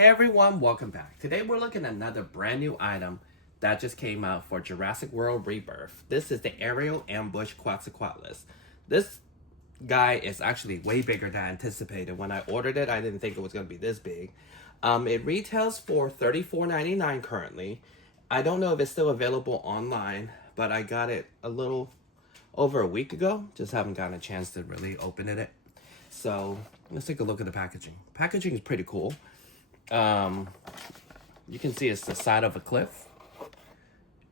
Hey everyone, welcome back. Today we're looking at another brand new item that just came out for Jurassic World Rebirth. This is the aerial ambush Quetzalcoatlus. This guy is actually way bigger than I anticipated. When I ordered it, I didn't think it was going to be this big. It retails for $34.99 currently. I don't know if it's still available online, but I got it a little over a week ago. Just haven't gotten a chance to really open it. So let's take a look at the packaging. Packaging is pretty cool. You can see it's the side of a cliff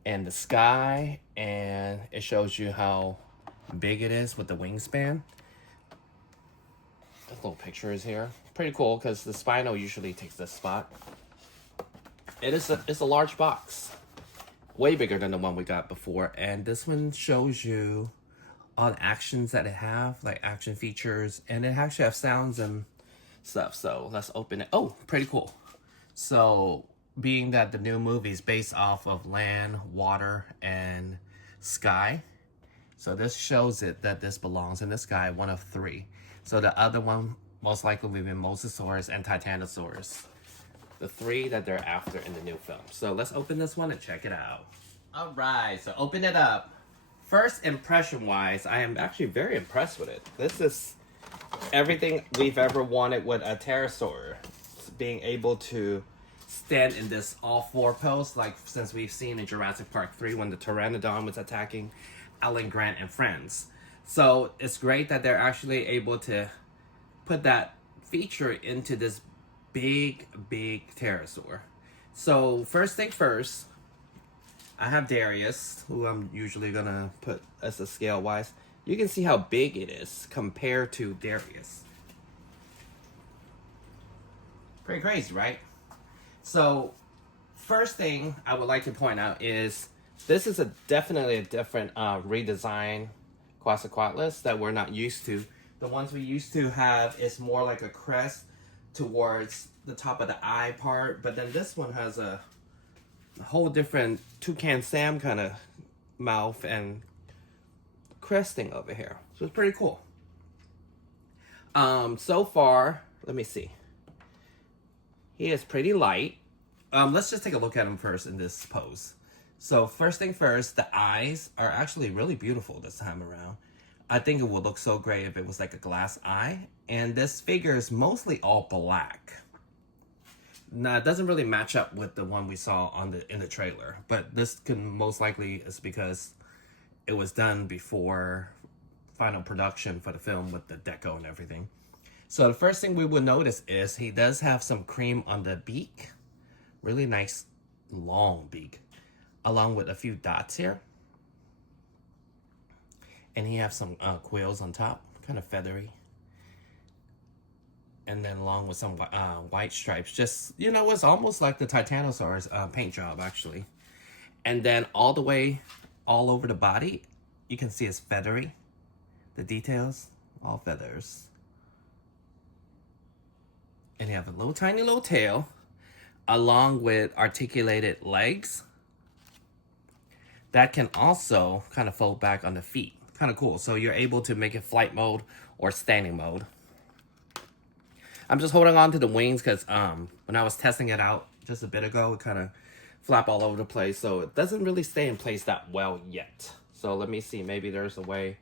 and the sky, and it shows you how big it is with the wingspan. This little picture is here. Pretty cool because the spino usually takes this spot. It's a large box, way bigger than the one we got before, and this one shows you all the actions that it have, like action features, and it actually have sounds and stuff. So let's open it. Oh, pretty cool. So being that the new movie is based off of land, water, and sky, so this shows it that this belongs in the sky, one of three. So the other one most likely will be Mosasaurus and Titanosaurus, the three that they're after in the new film. So let's open this one and check it out. All right, so open it up. First impression wise, I am actually very impressed with it. This is everything we've ever wanted with a pterosaur, being able to stand in this all-four pose, like since we've seen in Jurassic Park 3 when the Pteranodon was attacking Alan Grant and friends. So it's great that they're actually able to put that feature into this big pterosaur. So first thing first, I have Darius, who I'm usually gonna put as a scale wise. You can see how big it is compared to Darius. Pretty crazy, right? So first thing I would like to point out is this is definitely a different redesign Quetzalcoatlus that we're not used to. The ones we used to have is more like a crest towards the top of the eye part, but then this one has a whole different Toucan Sam kind of mouth and cresting over here. So it's pretty cool. So far, let me see. He is pretty light. Let's just take a look at him first in this pose. So first thing first, the eyes are actually really beautiful this time around. I think it would look so great if it was like a glass eye. And this figure is mostly all black. Now, it doesn't really match up with the one we saw in the trailer, but this can most likely is because it was done before final production for the film with the deco and everything. So the first thing we would notice is he does have some cream on the beak. Really nice long beak, along with a few dots here. And he has some quills on top, kind of feathery. And then along with some white stripes, just, you know, it's almost like the Titanosaurus paint job, actually. And then all the way, all over the body, you can see it's feathery. The details, all feathers. And you have a little tiny little tail, along with articulated legs. That can also kind of fold back on the feet. Kind of cool. So you're able to make it flight mode or standing mode. I'm just holding on to the wings because when I was testing it out just a bit ago, it kind of flap all over the place. So it doesn't really stay in place that well yet. So let me see. Maybe there's a way.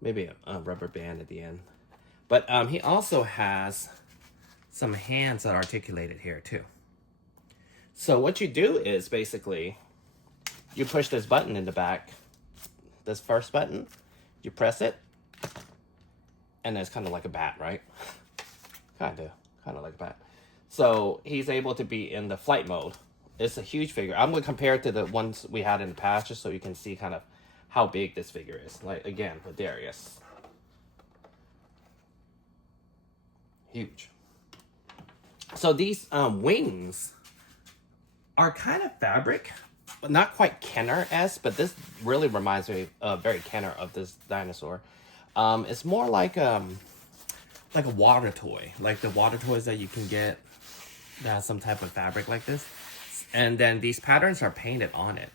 Maybe a rubber band at the end. But he also has some hands that are articulated here too. So what you do is basically you push this button in the back. This first button. You press it. And it's kind of like a bat, right? Kind of like that. So he's able to be in the flight mode. It's a huge figure. I'm going to compare it to the ones we had in the past just so you can see kind of how big this figure is. Like, again, with Darius. Huge. So these wings are kind of fabric, but not quite Kenner-esque, but this really reminds me very Kenner of this dinosaur. It's more like a water toy, like the water toys that you can get that has some type of fabric like this. And then these patterns are painted on it.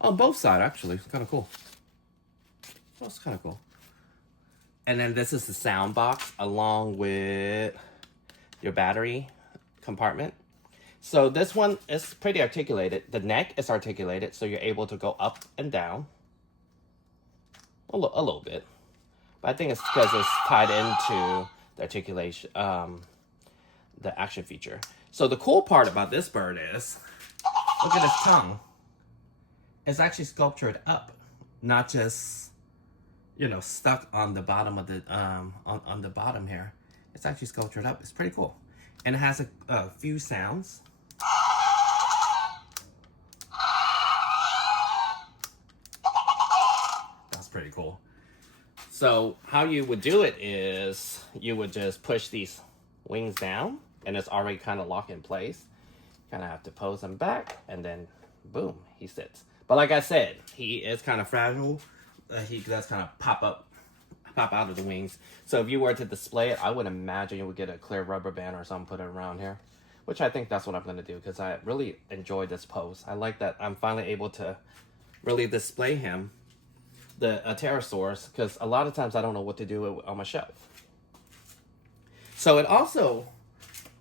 On both sides, actually. It's kind of cool. That's kind of cool. And then this is the sound box along with your battery compartment. So this one is pretty articulated. The neck is articulated, so you're able to go up and down a little bit. But I think it's because it's tied into the articulation, the action feature. So the cool part about this bird is, look at its tongue. It's actually sculptured up, not just, you know, stuck on the bottom of the on the bottom here. It's actually sculptured up. It's pretty cool, and it has a few sounds. That's pretty cool. So how you would do it is you would just push these wings down, and it's already kind of locked in place. Kind of have to pose him back, and then boom, he sits. But like I said, he is kind of fragile. He does kind of pop out of the wings. So if you were to display it, I would imagine you would get a clear rubber band or something, put it around here. Which I think that's what I'm going to do, because I really enjoy this pose. I like that I'm finally able to really display him, the pterosaurs, because a lot of times I don't know what to do on my shelf. So it also,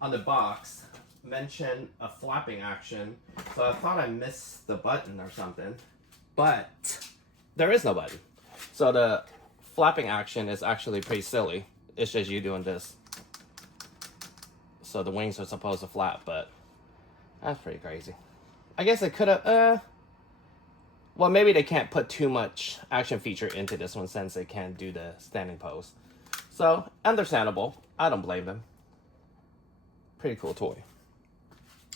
on the box, mentioned a flapping action. So I thought I missed the button or something, but there is no button. So the flapping action is actually pretty silly. It's just you doing this. So the wings are supposed to flap, but that's pretty crazy. I guess it could have, well, maybe they can't put too much action feature into this one since they can't do the standing pose. So, understandable. I don't blame them. Pretty cool toy.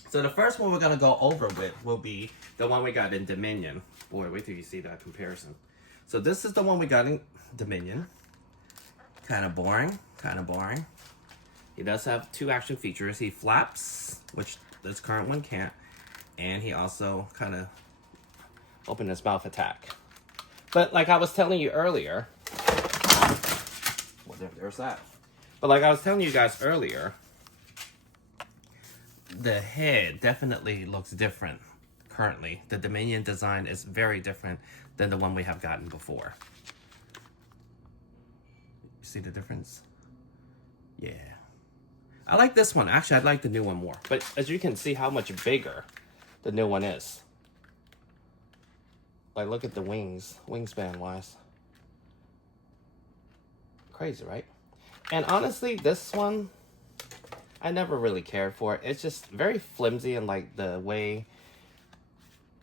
So the first one we're going to go over with will be the one we got in Dominion. Boy, wait till you see that comparison. So this is the one we got in Dominion. Kind of boring. He does have two action features. He flaps, which this current one can't. And he also kind of opened his mouth attack. But like I was telling you earlier, well, there's that. But like I was telling you guys earlier, the head definitely looks different currently. The Dominion design is very different than the one we have gotten before. You see the difference? Yeah. I like this one. Actually, I like the new one more. But as you can see how much bigger the new one is. Like, look at the wings, wingspan wise. Crazy, right? And honestly, this one, I never really cared for it. It's just very flimsy, and like the way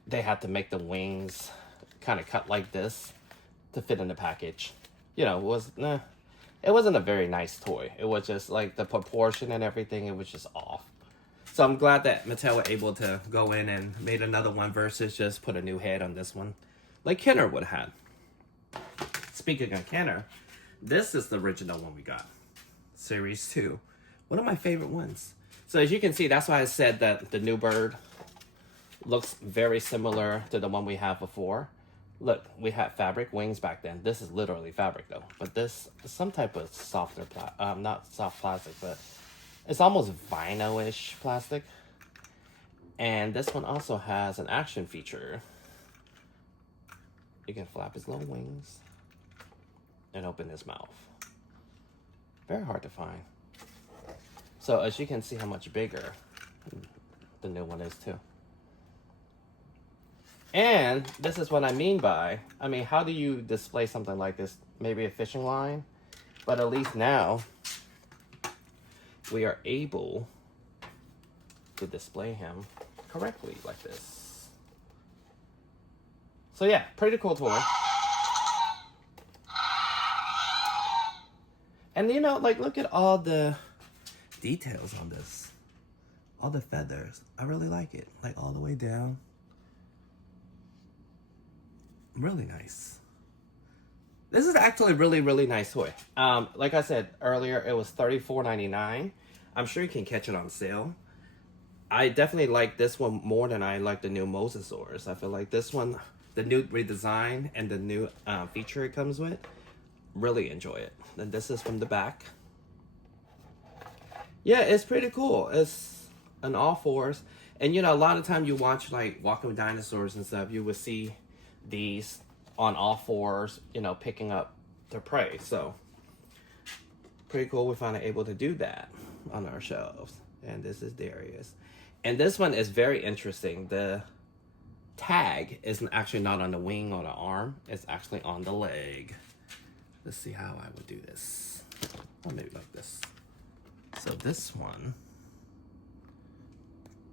they had to make the wings kind of cut like this to fit in the package. You know, it wasn't a very nice toy. It was just like the proportion and everything, it was just off. So I'm glad that Mattel were able to go in and made another one versus just put a new head on this one, like Kenner would have had. Speaking of Kenner, this is the original one we got. Series 2. One of my favorite ones. So as you can see, that's why I said that the new bird looks very similar to the one we had before. Look, we had fabric wings back then. This is literally fabric though. But this is some type of softer, not soft plastic, but it's almost vinyl-ish plastic. And this one also has an action feature. You can flap his little wings and open his mouth. Very hard to find. So as you can see how much bigger the new one is too. And this is what I mean by, how do you display something like this? Maybe a fishing line, but at least now we are able to display him correctly like this. So yeah, pretty cool toy. And you know, like, look at all the details on this. All the feathers. I really like it. Like all the way down. Really nice. This is actually really, really nice toy. Like I said earlier, it was $34.99. I'm sure you can catch it on sale. I definitely like this one more than I like the new Mosasaurus. I feel like this one, the new redesign and the new feature it comes with, really enjoy it. Then this is from the back. Yeah, it's pretty cool. It's an all fours. And you know, a lot of time you watch like Walking with Dinosaurs and stuff, you would see these on all fours, you know, picking up their prey. So pretty cool we finally able to do that on our shelves. And this is Darius. And this one is very interesting. The tag isn't actually not on the wing or the arm. It's actually on the leg. Let's see how I would do this. Or maybe like this. So this one,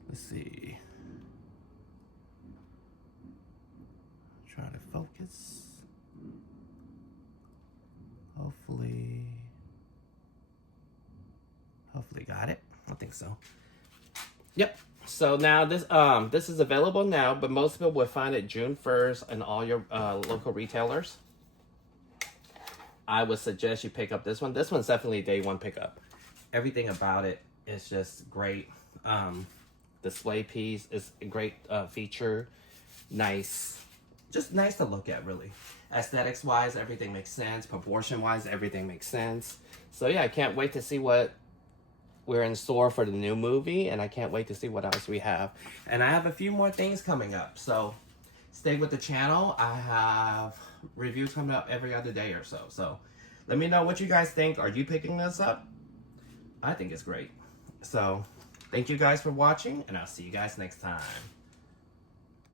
let's see. Try to focus. Hopefully got it. I think so. Yep. So now this is available now, but most people will find it June 1st in all your local retailers. I would suggest you pick up this one. This one's definitely day one pickup. Everything about it is just great. Display piece is a great feature. Nice. Just nice to look at, really. Aesthetics wise, everything makes sense. Proportion wise, everything makes sense. So yeah, I can't wait to see what we're in store for the new movie, and I can't wait to see what else we have. And I have a few more things coming up, so stay with the channel. I have reviews coming up every other day or so. So let me know what you guys think. Are you picking this up? I think it's great. So thank you guys for watching, and I'll see you guys next time.